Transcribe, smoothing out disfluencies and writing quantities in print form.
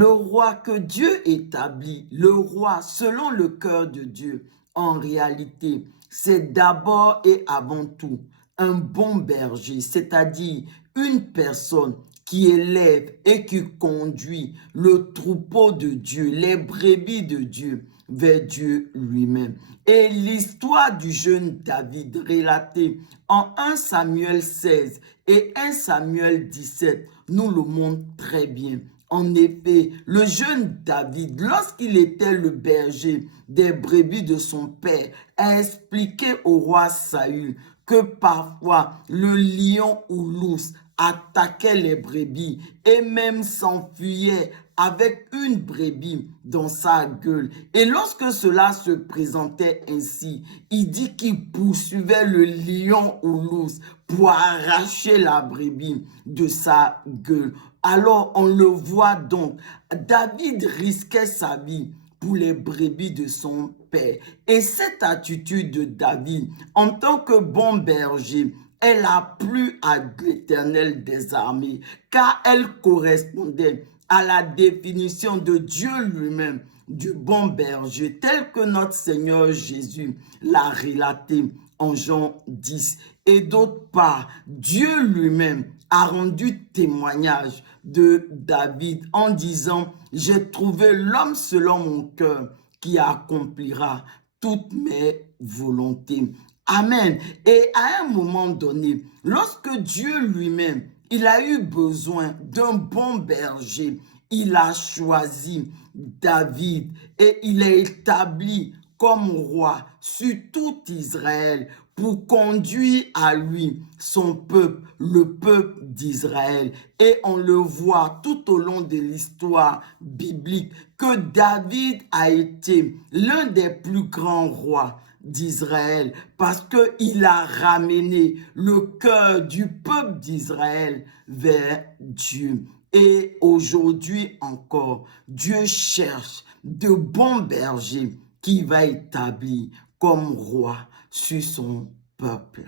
Le roi que Dieu établit, le roi selon le cœur de Dieu, en réalité, c'est d'abord et avant tout un bon berger, c'est-à-dire une personne qui élève et qui conduit le troupeau de Dieu, les brebis de Dieu, vers Dieu lui-même. Et l'histoire du jeune David relatée en 1 Samuel 16 et 1 Samuel 17 nous le montre très bien. En effet, le jeune David, lorsqu'il était le berger des brebis de son père, a expliqué au roi Saül que parfois le lion ou l'ours attaquait les brebis et même s'enfuyait avec une brebis dans sa gueule. Et lorsque cela se présentait ainsi, il dit qu'il poursuivait le lion ou l'ours pour arracher la brebis de sa gueule. Alors on le voit donc, David risquait sa vie pour les brebis de son père. Et cette attitude de David, en tant que bon berger, elle a plu à l'Éternel des armées, car elle correspondait à la définition de Dieu lui-même du bon berger, tel que notre Seigneur Jésus l'a relaté en Jean 10. Et d'autre part, Dieu lui-même a rendu témoignage de David en disant « J'ai trouvé l'homme selon mon cœur qui accomplira toutes mes volontés. » Amen. Et à un moment donné, lorsque Dieu lui-même, il a eu besoin d'un bon berger, il a choisi David et il l'a établi comme roi sur tout Israël pour conduire à lui son peuple, le peuple d'Israël. Et on le voit tout au long de l'histoire biblique que David a été l'un des plus grands rois d'Israël parce qu'il a ramené le cœur du peuple d'Israël vers Dieu. Et aujourd'hui encore, Dieu cherche de bons bergers qui va établir comme roi sur son peuple.